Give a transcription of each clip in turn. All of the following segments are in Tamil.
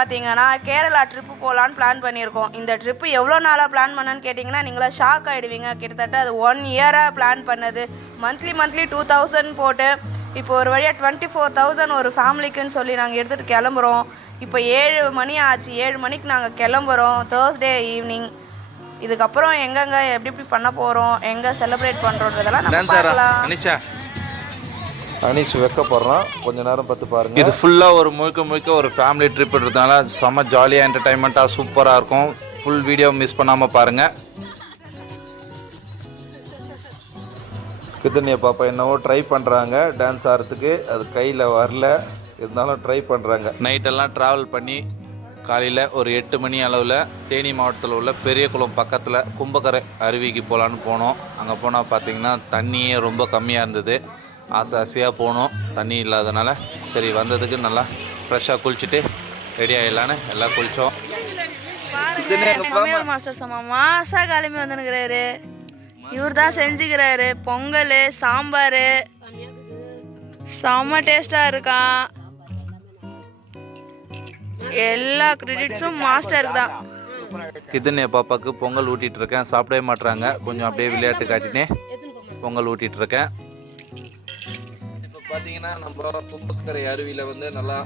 பார்த்தீங்கன்னா கேரளா ட்ரிப்பு போகலான்னு பிளான் பண்ணியிருக்கோம். இந்த ட்ரிப்பு எவ்வளோ நாளாக பிளான் பண்ணேன்னு கேட்டிங்கன்னா நீங்களா ஷாக் ஆகிடுவீங்க கிட்டத்தட்ட அது ஒன் இயராக பிளான் பண்ணது. மந்த்லி மந்த்லி டூ தௌசண்ட் போட்டு இப்போ ஒரு வழியாக டுவெண்ட்டி ஃபோர் தௌசண்ட் ஒரு ஃபேமிலிக்குன்னு சொல்லி நாங்கள் எடுத்துகிட்டு கிளம்புறோம். இப்போ ஏழு மணி ஆச்சு. ஏழு மணிக்கு நாங்கள் கிளம்புறோம். தேர்ஸ்டே ஈவினிங் இதுக்கப்புறம் எங்கெங்க எப்படி எப்படி பண்ண போகிறோம் எங்கே செலிப்ரேட் பண்ணுறோன்றதெல்லாம் நம்ம பார்க்கலாம். அனிஷா வெக்கப்படுறான். கொஞ்ச நேரம் பார்த்து பாருங்க. இது ஃபுல்லாக ஒரு முழுக்க முழுக்க ஒரு ஃபேமிலி ட்ரிப்ன்றதுனால செம்ம ஜாலியாக என்டர்டைன்மெண்ட்டாக சூப்பராக இருக்கும். ஃபுல் வீடியோ மிஸ் பண்ணாமல் பாருங்கள் கித்தனிய பாப்பா என்னவோ ட்ரை பண்ணுறாங்க டான்ஸ் ஆடுறதுக்கு அது கையில் வரல. இருந்தாலும் ட்ரை பண்ணுறாங்க நைட்டெல்லாம் ட்ராவல் பண்ணி காலையில் ஒரு எட்டு மணி அளவில் தேனி மாவட்டத்தில் உள்ள பெரியகுளம் பக்கத்தில் கும்பக்கரை அருவிக்கு போகலான்னு போனோம். அங்கே போனால் பார்த்தீங்கன்னா தண்ணியே ரொம்ப கம்மியாக இருந்தது. ஆசை ஆசையாக போனோம். தண்ணி இல்லாதனால. சரி வந்ததுக்கு நல்லா ஃப்ரெஷ்ஷாக குளிச்சுட்டு ரெடி ஆகிடலான்னு எல்லாம் குளித்தோம் மாஸ்டர் சம்மா மாசா கிளம்பி வந்துனுக்குறாரு. இவர் தான் செஞ்சுக்கிறாரு. பொங்கல் சாம்பார். செம்ம டேஸ்டா இருக்கான். எல்லா கிரெடிட்ஸும் மாஸ்டருக்கு தான் கிதன்ய பாப்பாவுக்கு பொங்கல் ஊட்டிட்டு இருக்கேன். சாப்பிடவே மாட்றாங்க. கொஞ்சம் அப்படியே விளையாட்டு காட்டினே பொங்கல் ஊட்டிட்டு இருக்கேன். பார்த்தீங்கன்னா நம்ம கும்பக்கரை அருவியில் வந்து நல்லா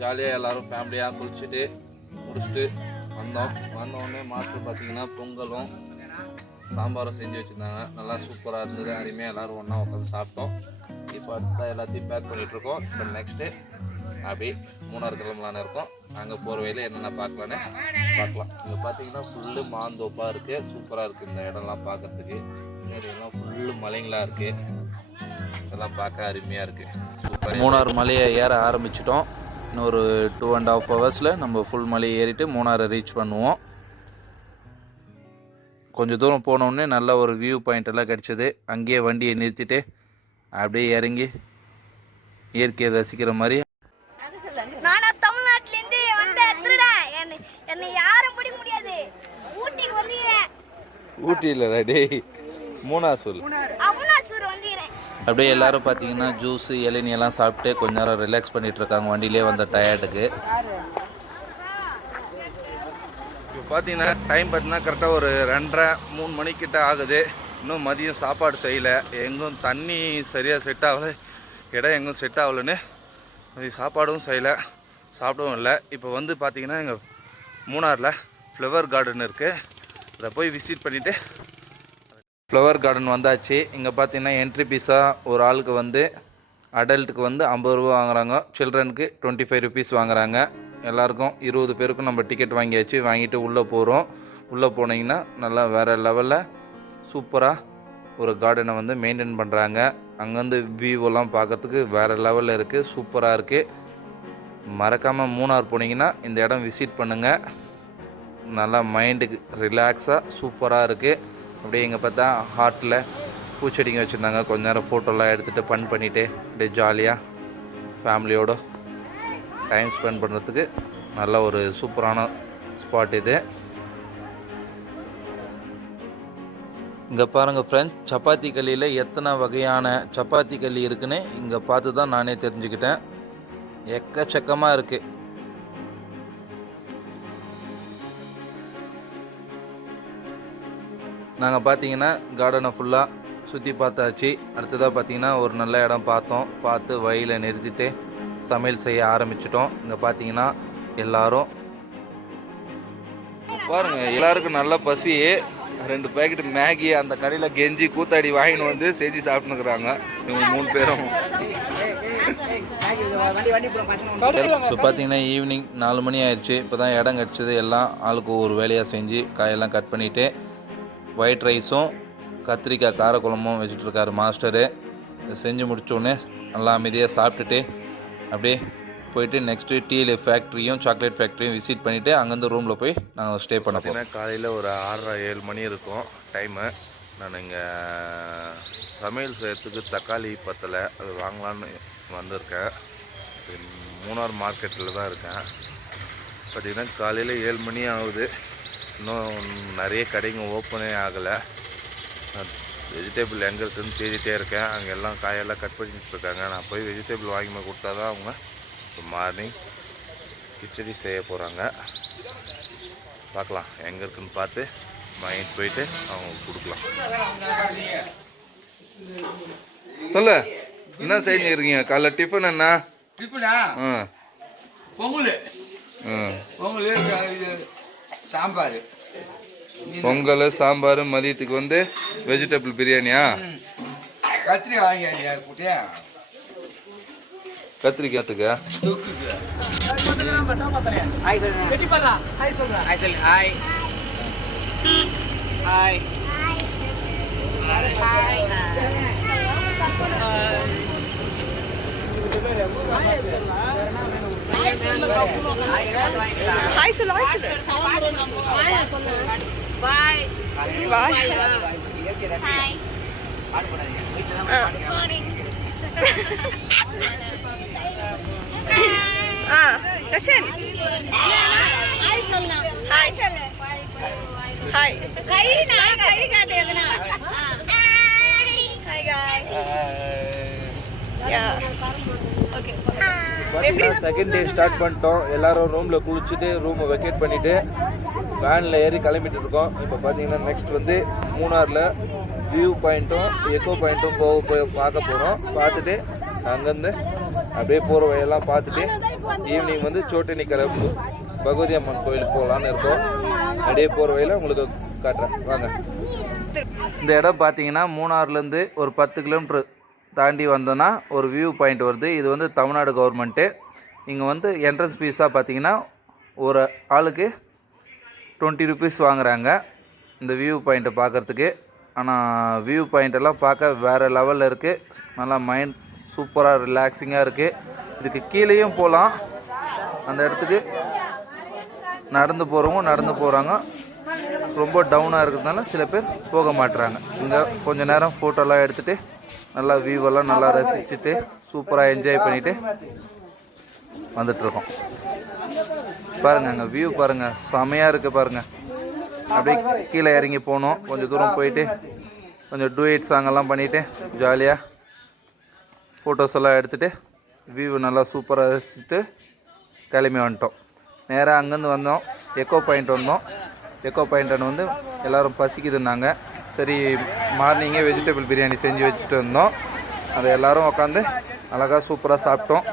ஜாலியாக எல்லாரும் ஃபேமிலியாக குளிச்சுட்டு முடிச்சுட்டு வந்தோம். வந்தோடனே மாற்று பார்த்தீங்கன்னா பொங்கலும் சாம்பாரும் செஞ்சு வச்சுருந்தாங்க. நல்லா சூப்பராக இருந்தது. அருமையாக எல்லோரும் ஒன்றா உட்காந்து சாப்பிட்டோம். இப்போ அடுத்த எல்லாத்தையும் பேக் பண்ணிகிட்ருக்கோம் இப்போ நெக்ஸ்ட்டு அப்படி மூணாறு கிளம்பலான்னு இருக்கோம். அங்கே போகிற வழியில் என்னென்ன பார்க்கலான்னு பார்க்கலாம். இங்கே பார்த்தீங்கன்னா ஃபுல்லு மாந்தோப்பாக இருக்குது சூப்பராக இருக்குது இந்த இடம்லாம் பார்க்கறதுக்கு இந்த இடம்லாம் ஃபுல்லு மலைங்களாக இருக்குது இதெல்லாம் பார்க்க அருமையாக இருக்குது மூணாறு மலையை ஏற ஆரம்பிச்சிட்டோம். இன்னொரு டூ அண்ட் ஹாஃப் ஹவர்ஸில் நம்ம ஃபுல் மலையை ஏறிட்டு மூணாரை ரீச் பண்ணுவோம். கொஞ்சம் தூரம் போனோடனே நல்ல ஒரு வியூ பாயிண்ட் எல்லாம் கிடச்சிது. அங்கேயே வண்டியை நிறுத்திட்டு அப்படியே இறங்கி இயற்கையை ரசிக்கிற மாதிரி. நானா தமிழ்நாட்டுல இருந்து வந்த என்னை என்னை யாரும் பிடிக்க முடியாது. ஊட்டிக்கு வந்துக்கிறேன் ஊட்டியில் டேய். மூணார் சொல் அமுனாசூர் வந்துக்கிறேன் அப்படியே எல்லாரும் பார்த்தீங்கன்னா ஜூஸ் இளநியெல்லாம் எல்லாம் சாப்பிட்டு கொஞ்ச நேரம் ரிலாக்ஸ் பண்ணிட்டு இருக்காங்க. வண்டியிலே வந்த டயர்டுக்கு இப்போ பார்த்தீங்கன்னா டைம் பார்த்தீங்கன்னா கரெக்டாக ஒரு ரெண்டரை மூணு மணிக்கிட்ட ஆகுது. இன்னும் மதியம் சாப்பாடு செய்யலை. எங்கும் தண்ணி சரியாக செட் ஆகலை. இடம் எங்கும் செட் ஆகலைன்னு மதியம் சாப்பாடும் செய்யலை. சாப்பிடவும் இல்லை. இப்போ வந்து பார்த்தீங்கன்னா எங்கள் மூணாரில் ஃப்ளவர் கார்டன் இருக்குது அதை போய் விசிட் பண்ணிவிட்டு ஃப்ளவர் கார்டன் வந்தாச்சு. இங்கே பார்த்தீங்கன்னா என்ட்ரி பீஸாக ஒரு ஆளுக்கு வந்து அடல்ட்டுக்கு வந்து ஐம்பது ரூபா வாங்குறாங்க. சில்ட்ரனுக்கு டுவெண்ட்டி ஃபைவ் ருபீஸ் வாங்குறாங்க. எல்லாருக்கும் இருபது பேருக்கும் நம்ம டிக்கெட் வாங்கியாச்சு. வாங்கிட்டு உள்ளே போகிறோம் உள்ளே போனீங்கன்னா நல்லா வேறு லெவலில் சூப்பராக ஒரு கார்டனை வந்து மெயின்டைன் பண்ணுறாங்க அங்கேருந்து வியூவெல்லாம் பார்க்கறதுக்கு வேறு லெவலில் இருக்குது சூப்பராக இருக்குது மறக்காமல் மூணார் போனீங்கன்னா இந்த இடம் விசிட் பண்ணுங்கள் நல்லா மைண்டுக்கு ரிலாக்ஸாக சூப்பராக இருக்குது அப்படியே இங்கே பார்த்தா ஹார்ட்டில் பூச்செடிங்க வச்சுருந்தாங்க. கொஞ்ச நேரம் ஃபோட்டோலாம் எடுத்துகிட்டு ஃபன் பண்ணிவிட்டு அப்படியே ஜாலியாக ஃபேமிலியோடு டைம் ஸ்பெண்ட் பண்ணுறதுக்கு நல்ல ஒரு சூப்பரான ஸ்பாட் இது. இங்கே பாருங்கள் ஃப்ரெண்ட்ஸ் சப்பாத்தி களியில் எத்தனை வகையான சப்பாத்தி களி இருக்குன்னு இங்கே பார்த்து தான் நானே தெரிஞ்சுக்கிட்டேன். எக்கச்சக்கமாக இருக்குது நாங்கள் பார்த்தீங்கன்னா கார்டனை ஃபுல்லாக சுற்றி பார்த்தாச்சு. அடுத்ததாக பார்த்தீங்கன்னா ஒரு நல்ல இடம் பார்த்தோம். பார்த்து வழியில் நிறுத்திட்டு சமையல் செய்ய ஆரம்பிச்சிட்டோம். இங்கே பார்த்தீங்கன்னா எல்லாரும் பாருங்கள் எல்லாருக்கும் நல்ல பசி. ரெண்டு பேக்கெட் மேகி அந்த கடையில் கெஞ்சி கூத்தாடி வாங்கின்னு வந்து செஞ்சு சாப்பிட்டுக்கிறாங்க இவங்க மூணு பேரும். இப்போ பார்த்தீங்கன்னா ஈவினிங் நாலு மணி ஆயிடுச்சு. இப்போ தான் இடம் கிடச்சது. எல்லாம் ஆளுக்கு ஒரு வேலையாக செஞ்சு காயெல்லாம் கட் பண்ணிவிட்டு ஒயிட் ரைஸும் கத்திரிக்காய் காரக்குழம்பும் வச்சுட்ருக்காரு மாஸ்டரு. செஞ்சு முடிச்சோடனே நல்லா அமைதியாக சாப்பிட்டுட்டு அப்படியே போயிட்டு நெக்ஸ்ட்டு டீ ஃபேக்ட்ரியும் சாக்லேட் ஃபேக்ட்ரியும் விசிட் பண்ணிவிட்டு அங்கேருந்து ரூமில் போய் நாங்கள் ஸ்டே பண்ண போகிறோம் காலையில் ஒரு ஆறரை ஏழு மணி இருக்கும் டைமு நான் இங்கே சமையல் செய்யறதுக்கு தக்காளி பத்தலை. அது வாங்கலான்னு வந்திருக்கேன். மூணார் மார்க்கெட்டில் தான் இருக்கேன். பார்த்திங்கன்னா காலையில் ஏழு மணி ஆகுது. இன்னும் நிறைய கடைங்க ஓப்பனே ஆகலை. வெஜிடபிள் எங்கே இருக்குதுன்னு தேடிட்டே இருக்கேன். அங்கே எல்லாம் காயெல்லாம் கட் பண்ணிட்டு இருக்காங்க. நான் போய் வெஜிடபிள் வாங்கி கொடுத்தா தான் அவங்க இப்போ மார்னிங் கிச்சடி செய்ய போகிறாங்க பார்க்கலாம். எங்கே இருக்குன்னு பார்த்து வாங்கிட்டு போயிட்டு அவங்க கொடுக்கலாம். சொல்ல என்ன செஞ்சுருக்கீங்க காலைல டிஃபன் என்ன? டிஃபனா ஆ. பொங்கல். ம் பொங்கல் சாம்பார். பொங்கல் சாம்பார் மதியத்துக்கு வந்து வெஜிடபிள் பிரியாணியா? கத்திரிக்காய் வாங்கி யார் போட்டியா? கத்திரிக்காய்த்துக்கு தொக்குக்கு. ஹாய் சொல்லு ஹாய் சொல்லு பாய் ஆ கஷன் ஹாய் சொல்லலாம் ஹாய் சொல்லு ஹாய் கை நான் கை காட்டு எதுனா ஹாய் காய் yeah okay second day start பண்ணிட்டோம். எல்லாரும் ரூமில் குளிச்சுட்டு ரூமை வெக்கேட் பண்ணிவிட்டு வேனில் ஏறி கிளம்பிட்டு இருக்கோம். இப்போ பார்த்தீங்கன்னா நெக்ஸ்ட் வந்து மூணாரில் வியூ பாயிண்ட்டும் எக்கோ பாயிண்ட்டும் போக போய் பார்க்க போகிறோம் பார்த்துட்டு அங்கேருந்து அப்படியே போகிற வழியெல்லாம் பார்த்துட்டு ஈவினிங் வந்து சோட்டனிக்கரை பகவதி அம்மன் கோயிலுக்கு போகலான்னு இருக்கோம். அப்படியே போகிற வழியில் உங்களுக்கு காட்டுறேன். வாங்க. இந்த இடம் பார்த்தீங்கன்னா மூணாறுலேருந்து ஒரு பத்து கிலோமீட்டர் தாண்டி வந்தோன்னா ஒரு வியூ பாயிண்ட் வருது. இது வந்து தமிழ்நாடு கவர்மெண்ட்டு இங்கே வந்து என்ட்ரன்ஸ் ஃபீஸாக பார்த்தீங்கன்னா ஒரு ஆளுக்கு டுவெண்ட்டி ருபீஸ் வாங்குறாங்க. இந்த வியூ பாயிண்ட்டை பார்க்குறதுக்கு ஆனால் வியூ பாயிண்ட்டெல்லாம் பார்க்க வேறு லெவலில் இருக்குது நல்லா மைண்ட் சூப்பராக ரிலாக்ஸிங்காக இருக்குது இதுக்கு கீழேயும் போகலாம் அந்த இடத்துக்கு நடந்து போகிறவங்க நடந்து போகிறாங்க ரொம்ப டவுனாக இருக்கிறதுனால சில பேர் போக மாட்டுறாங்க இங்கே கொஞ்சம் நேரம் ஃபோட்டோலாம் எடுத்துகிட்டு நல்லா வியூவெல்லாம் நல்லா ரசிச்சுட்டு சூப்பராக என்ஜாய் பண்ணிவிட்டு வந்துட்டுருக்கோம். பாருங்க அங்கே வியூ பாருங்கள் செமையாக இருக்குது பாருங்கள் அப்படியே கீழே இறங்கி போனோம். கொஞ்சம் தூரம் போயிட்டு கொஞ்சம் டூயட் சாங்கெல்லாம் பண்ணிவிட்டு ஜாலியாக ஃபோட்டோஸ் எல்லாம் எடுத்துகிட்டு வியூ நல்லா சூப்பராக ரசிச்சுட்டு கிளம்பி வந்துட்டோம். நேராக அங்கேருந்து வந்தோம். எக்கோ பாயிண்ட் வந்தோம். எக்கோ பாயிண்ட் வந்து எல்லோரும் பசிக்குதுன்னாங்க. சரி மார்னிங்கே வெஜிடபிள் பிரியாணி செஞ்சு வச்சுட்டு வந்தோம். அதை எல்லோரும் உட்காந்து அழகாக சூப்பராக சாப்பிட்டோம்.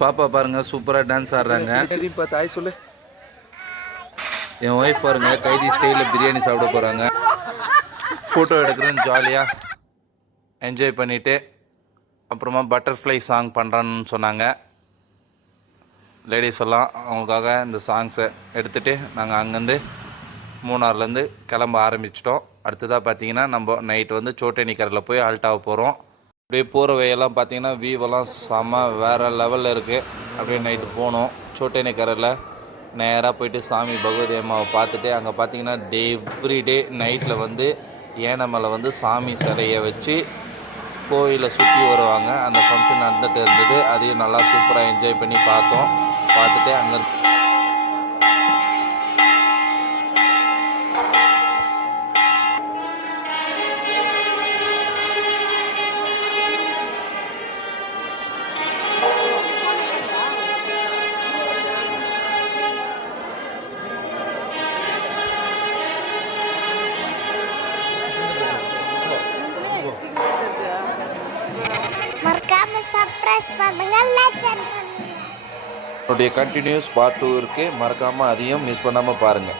பாப்பா பாருங்க சூப்பராக டான்ஸ் ஆடுறாங்க. ஆய் சொல்லு. என் ஒய்ஃப் பாருங்க கைதி ஸ்டைலில் பிரியாணி சாப்பிட போகிறாங்க ஃபோட்டோ எடுக்கிறேன்னு ஜாலியாக என்ஜாய் பண்ணிவிட்டு அப்புறமா பட்டர்ஃப்ளை சாங் பண்ணுறான்னு சொன்னாங்க. லேடிஸ் எல்லாம் அவங்களுக்காக இந்த சாங்ஸை எடுத்துகிட்டு நாங்கள் அங்கேருந்து மூணார்லேருந்து கிளம்ப ஆரம்பிச்சிட்டோம். அடுத்ததாக பார்த்தீங்கன்னா நம்ம நைட் வந்து சோட்டேனிக்கரில் போய் ஆல்டாக போகிறோம் அப்படியே போகிற வழியெல்லாம் பார்த்தீங்கன்னா வியூவெல்லாம் செம வேறு லெவலில் இருக்குது அப்படியே நைட்டு போனோம். சோட்டேனிக்கரில் நேராக போயிட்டு சாமி பகவதி அம்மாவை பார்த்துட்டு அங்கே பார்த்தீங்கன்னா டே எவ்ரி டே நைட்டில் வந்து ஏனமலை வந்து சாமி சிலையை வச்சு கோயிலை சுற்றி வருவாங்க. அந்த ஃபங்க்ஷன் நடந்துகிட்டு இருந்தது. அதையும் நல்லா சூப்பராக என்ஜாய் பண்ணி பார்த்தோம். பார்த்துட்டு அங்கே பண்ணுங்க கண்டினியூஸ் பார்ட் டூ இருக்குது மறக்காமல் அதையும் மிஸ் பண்ணாமல் பாருங்கள்